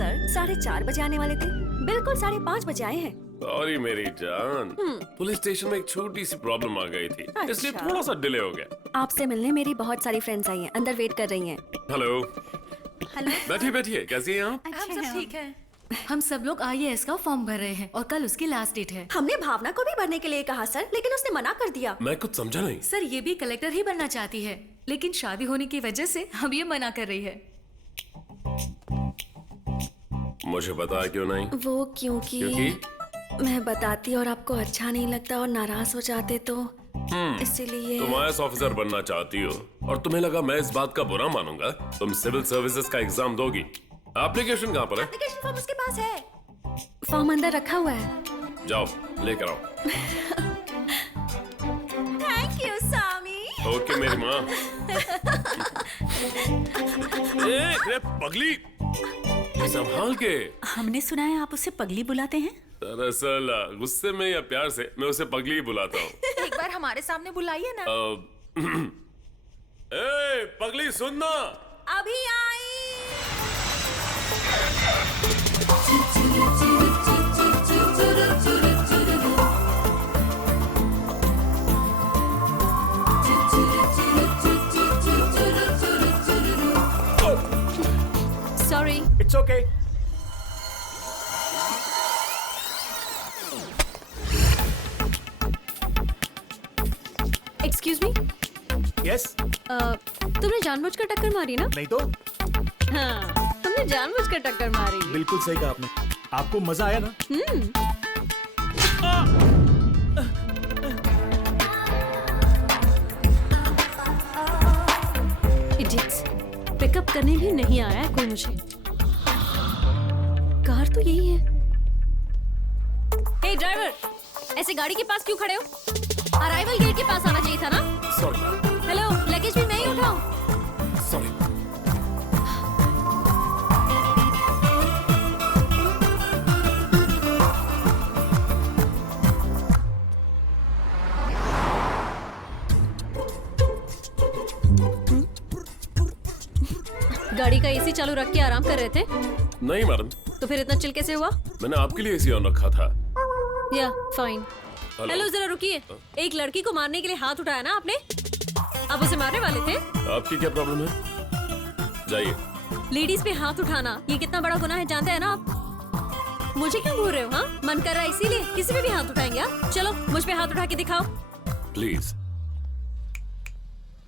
Sir 4:30 बजे आने वाले थे, बिल्कुल 5:30 बजे आए हैं। सॉरी मेरी जान, पुलिस स्टेशन में एक छोटी सी प्रॉब्लम आ गई थी, इसलिए अच्छा। थोड़ा सा डिले हो गया। आपसे मिलने मेरी बहुत सारी फ्रेंड्स आई हैं, अंदर वेट कर रही हैं। हेलो, हेलो, बैठिए बैठिए, कैसी हैं आप? हम सब ठीक है। हम सब लोग IAS का फॉर्म भर रहे हैं और कल उसकी लास्ट डेट है। हमने भावना को भी भरने के लिए कहा सर, लेकिन उसने मना कर दिया। मैं कुछ समझा नहीं। सर ये भी कलेक्टर ही बनना चाहती है, लेकिन शादी होने की वजह से हम ये मना कर रही है। मुझे पता है क्यों नहीं? वो क्योंकि क्योंकि मैं बताती और आपको अच्छा नहीं लगता और नाराज हो जाते तो इसीलिए। तुम IAS ऑफिसर बनना चाहती हो और तुम्हें लगा मैं इस बात का बुरा मानूंगा। तुम सिविल सर्विसेज का एग्जाम दोगी। एप्लीकेशन कहाँ पर है? एप्लीकेशन फॉर्म उसके पास है। फॉर्म अंदर रखा हुआ है। जाओ लेकर आओ। Thank you Sami. ओके मेरी माँ। ए पगली, संभाल के। हमने सुना है आप उसे पगली बुलाते हैं। दरअसल गुस्से में या प्यार से मैं उसे पगली ही बुलाता हूँ। एक बार हमारे सामने बुलाइए ना। ए पगली सुनना। अभी आई। Sorry. It's okay. Excuse me, yes. तुमने जानबूझकर टक्कर मारी ना? नहीं तो हाँ, तुमने जानबूझकर टक्कर मारी। बिल्कुल सही कहा आपने। आपको मजा आया ना? इडियट्स, पिकअप करने भी नहीं आया है कोई मुझे। कार तो यही है। हे ड्राइवर, ऐसे गाड़ी के पास क्यों खड़े हो? अराइवल गेट के पास आना चाहिए था ना। सॉरी हेलो, लगेज भी मैं ही उठाऊं? सॉरी। गाड़ी का एसी चालू रख के आराम कर रहे थे, नहीं मैडम, तो फिर इतना चिल कैसे हुआ? मैंने आपके लिए एसी ऑन रखा था। या फाइन। हेलो, जरा रुकिए। एक लड़की को मारने के लिए हाथ उठाया ना आपने? आप उसे मारने वाले थे? आपकी क्या प्रॉब्लम है? जाइए। लेडीज पे हाथ उठाना ये कितना बड़ा गुनाह है जानते हैं ना आप? मुझे क्यों घूर रहे हो? हाँ, मन कर रहा है इसीलिए किसी पे भी हाथ उठाएंगे आप? चलो मुझ पे हाथ उठा के दिखाओ। प्लीज।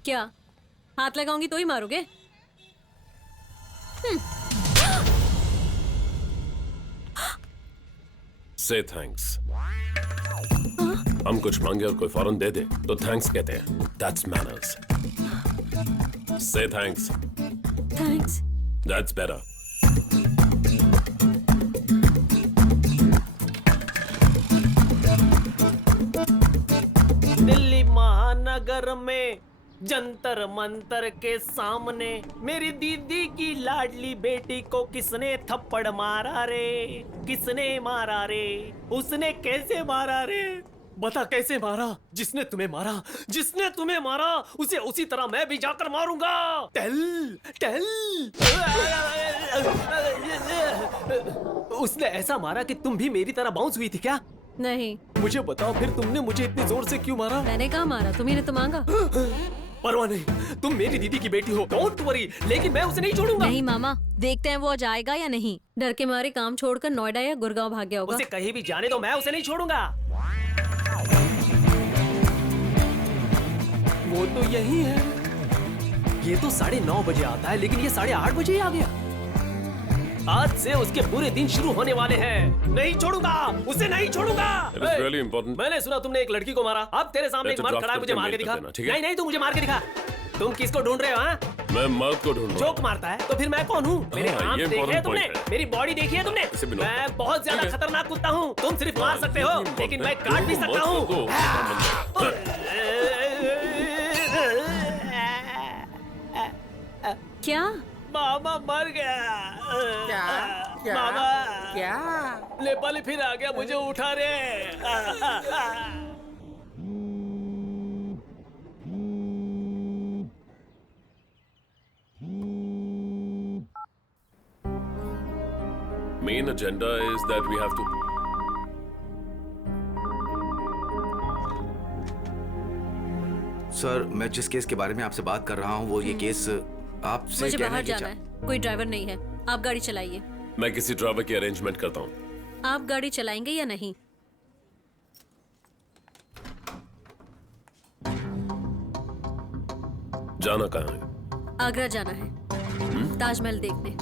क्या हाथ लगाऊंगी तो ही मारोगे? से थैंक्स। हम कुछ मांगे और कोई फौरन दे दे तो थैंक्स कहते हैं। That's manners. से thanks. Thanks. That's better. Delhi महानगर में जंतर मंतर के सामने मेरी दीदी की लाडली बेटी को किसने थप्पड़ मारा रे? किसने मारा रे? उसने कैसे मारा रे? बता कैसे मारा? जिसने तुम्हें मारा, जिसने तुम्हें मारा उसे उसी तरह मैं भी जाकर मारूंगा। टेल टेल। उसने ऐसा मारा कि तुम भी मेरी तरह बाउंस हुई थी क्या? नहीं, मुझे बताओ फिर तुमने मुझे इतनी जोर से क्यों मारा? मैंने कहा मारा, तुम्ही ने तो मांगा। परवाह नहीं, तुम मेरी दीदी की बेटी हो, डोंट वरी, लेकिन मैं उसे नहीं छोड़ूंगा। नहीं मामा, देखते हैं वो आज आएगा या नहीं। डर के मारे काम छोड़कर नोएडा या गुड़गांव भाग गया होगा। उसे कहीं भी जाने दो, मैं उसे नहीं छोड़ूंगा। वो तो यही है। ये तो 9:30 बजे आता है, लेकिन ये 8:30 बजे ही आ गया। आज से उसके बुरे दिन शुरू होने वाले हैं। नहीं छोड़ूंगा, उसे नहीं छोड़ूंगा। It is really important. मैंने सुना तुमने एक लड़की को मारा। अब तेरे सामने एक Let's मर्द draft खड़ा है, मुझे करके मार के mail दिखा। कर देना, ठीक है? नहीं, तू मुझे मार के दिखा। तुम किसको ढूंढ रहे हो? हाँ, मैं मर्द को ढूंढ रहा जोक मारता है तो फिर मैं कौन हूँ? मेरे हाँ, आंख ये देखे important तुमने? point है। मेरी बॉडी देखी है तुमने? इसे भी नो। मैं बहुत ज्यादा ठीक है। खतरनाक कुत्ता हूँ। तुम सिर्फ मार सकते हो, लेकिन मैं काट भी सकता हूँ। क्या? मामा मर गया। क्या? क्या? मामा क्या? नेपाली फिर आ गया, मुझे उठा रे। Main agenda is that we have to sir, मैं जिस केस के बारे में आपसे बात कर रहा हूँ वो ये केस आपसे मुझे कहने बाहर की जाना है, कोई ड्राइवर नहीं है, आप गाड़ी चलाइए। मैं किसी ड्राइवर की अरेंजमेंट करता हूँ। आप गाड़ी चलाएंगे या नहीं? जाना कहाँ है? आगरा जाना है, ताजमहल देखने।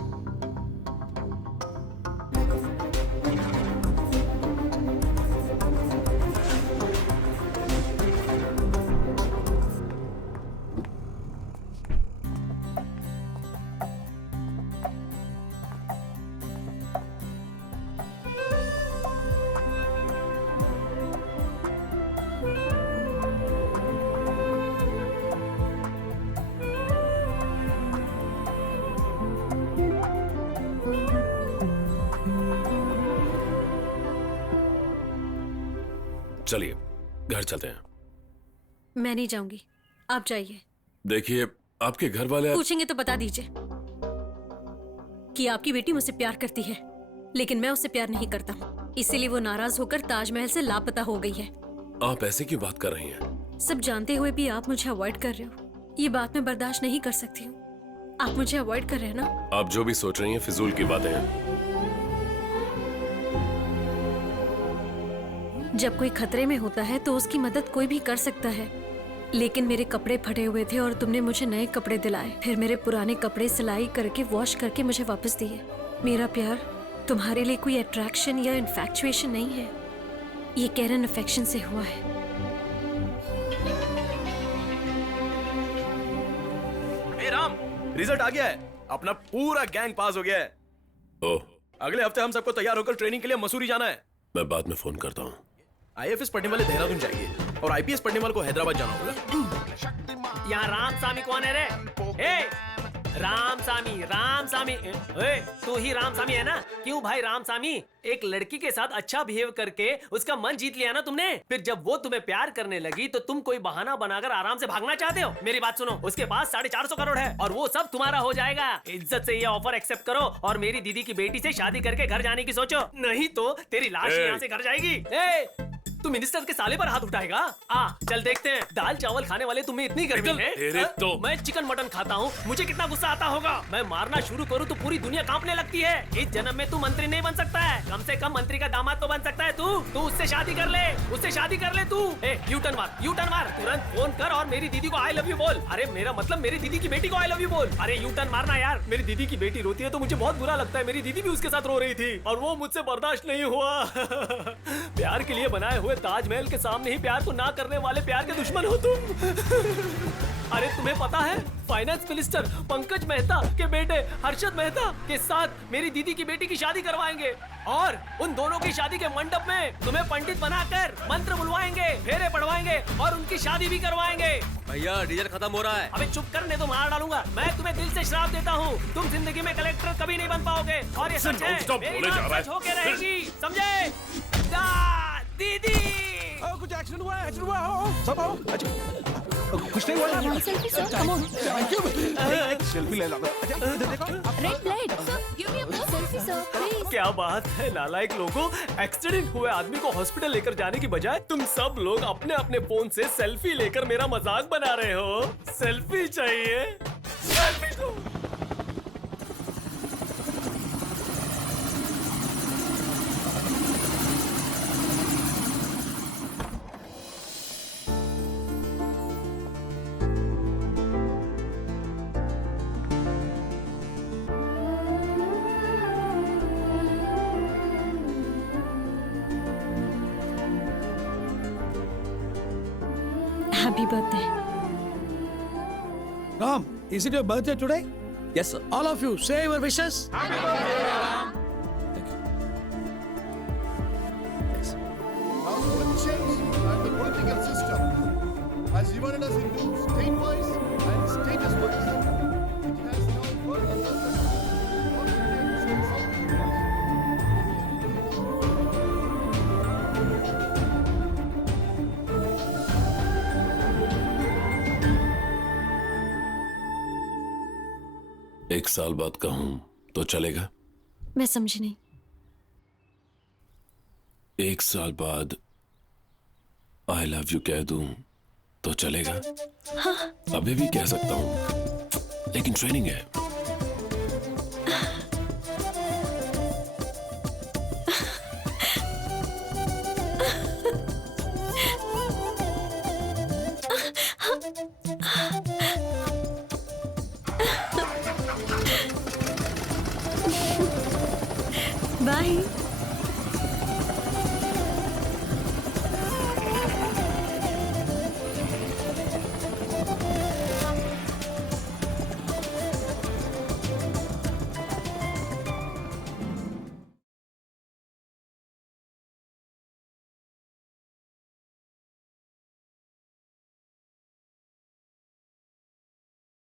चलिए घर चलते हैं। मैं नहीं जाऊंगी, आप जाइए। देखिए, आपके घर वाले पूछेंगे तो बता दीजिए कि आपकी बेटी मुझसे प्यार करती है, लेकिन मैं उससे प्यार नहीं करता हूँ, इसीलिए वो नाराज होकर ताजमहल से लापता हो गई है। आप ऐसे क्यों बात कर रही हैं? सब जानते हुए भी आप मुझे अवॉइड कर रहे हो, ये बात मैं बर्दाश्त नहीं कर सकती हूँ। आप मुझे अवॉइड कर रहे हैं ना? आप जो भी सोच रही हैं फिजूल की बातें हैं। जब कोई खतरे में होता है तो उसकी मदद कोई भी कर सकता है, लेकिन मेरे कपड़े फटे हुए थे और तुमने मुझे नए कपड़े दिलाए, फिर मेरे पुराने कपड़े सिलाई करके वॉश करके मुझे वापस दिए। मेरा प्यार तुम्हारे लिए कोई अट्रैक्शन या इन्फैक्चुएशन नहीं है, ये कैरन अफेक्शन से हुआ है। हे राम, रिजल्ट आ गया है, अपना पूरा गैंग पास हो गया है। ओह, अगले हफ्ते हम सबको तैयार होकर ट्रेनिंग के लिए मसूरी जाना है। मैं बाद में फोन करता हूँ। आईएफएस पढ़ने वाले देहरादून जाएंगे और आईपीएस पढ़ने वाले को हैदराबाद जाना होगा। यहाँ रामसामी कौन है रे? ए, रामसामी, ए, तू ही रामसामी है ना? क्यों भाई रामसामी? एक लड़की के साथ अच्छा बिहेव करके उसका मन जीत लिया ना तुमने, फिर जब वो तुम्हें प्यार करने लगी तो तुम कोई बहाना बनाकर आराम से भागना चाहते हो। मेरी बात सुनो, उसके पास 450 करोड़ है और वो सब तुम्हारा हो जाएगा। इज्जत से ये ऑफर एक्सेप्ट करो और मेरी दीदी की बेटी से शादी करके घर जाने की सोचो, नहीं तो तेरी लाश यहाँ से घर जाएगी। तू मिनिस्टर के साले पर हाथ उठाएगा? चल देखते हैं। दाल चावल खाने वाले तुम्हें इतनी गर्मी है तो मैं चिकन मटन खाता हूँ, मुझे कितना गुस्सा आता होगा। मैं मारना शुरू करूँ तो पूरी दुनिया कांपने लगती है। इस जन्म में तू मंत्री नहीं बन सकता है, कम से कम मंत्री का दामाद तो बन सकता है। तू उससे शादी कर ले, उससे शादी कर ले। तू यू टर्न मार, तुरंत फोन कर और मेरी दीदी को आई लव यू बोल। अरे मेरा मतलब मेरी दीदी की बेटी को आई लव यू बोल। अरे यू टर्न मारना यार। मेरी दीदी की बेटी रोती है तो मुझे बहुत बुरा लगता है। मेरी दीदी भी उसके साथ रो रही थी और वो मुझसे बर्दाश्त नहीं हुआ। प्यार के लिए बनाए हुए ताजमहल के सामने ही प्यार को ना करने वाले प्यार के दुश्मन हो तुम। अरे तुम्हें पता है, फाइनेंस मिनिस्टर पंकज मेहता के बेटे हर्षद मेहता के साथ मेरी दीदी की बेटी की शादी करवाएंगे और उन दोनों की शादी के मंडप में तुम्हें पंडित बनाकर मंत्र बुलवाएंगे, फेरे पढ़वाएंगे और उनकी शादी भी करवाएंगे। भैया डीजल खत्म हो रहा है। अबे चुप करने तो मार डालूंगा। मैं तुम्हें दिल से श्राप देता हूँ, तुम जिंदगी में कलेक्टर कभी नहीं बन पाओगे और ये सच है, मेरी बात सच होके रहेगी, समझे? दीदी कुछ एक्सीडेंट हुआ है, सब आओ। कुछ नहीं हुआ। सेल्फी ले लो। क्या बात है नालायक लोगों, एक्सीडेंट हुए आदमी को हॉस्पिटल लेकर जाने की बजाय तुम सब लोग अपने अपने फोन से सेल्फी लेकर मेरा मजाक बना रहे हो। सेल्फी चाहिए, सेल्फी दो। Happy birthday. Ram, is it your birthday today? Yes, sir. All of you, say your wishes. Happy birthday, Ram. Now the politicians and the political system has divided us into state-wise and status-wise. It has now further left us what Indians and South Indians. एक साल बाद कहूं तो चलेगा? मैं समझी नहीं। 1 साल बाद आई लव यू कह दूं तो चलेगा? अभी भी कह सकता हूं, लेकिन ट्रेनिंग है।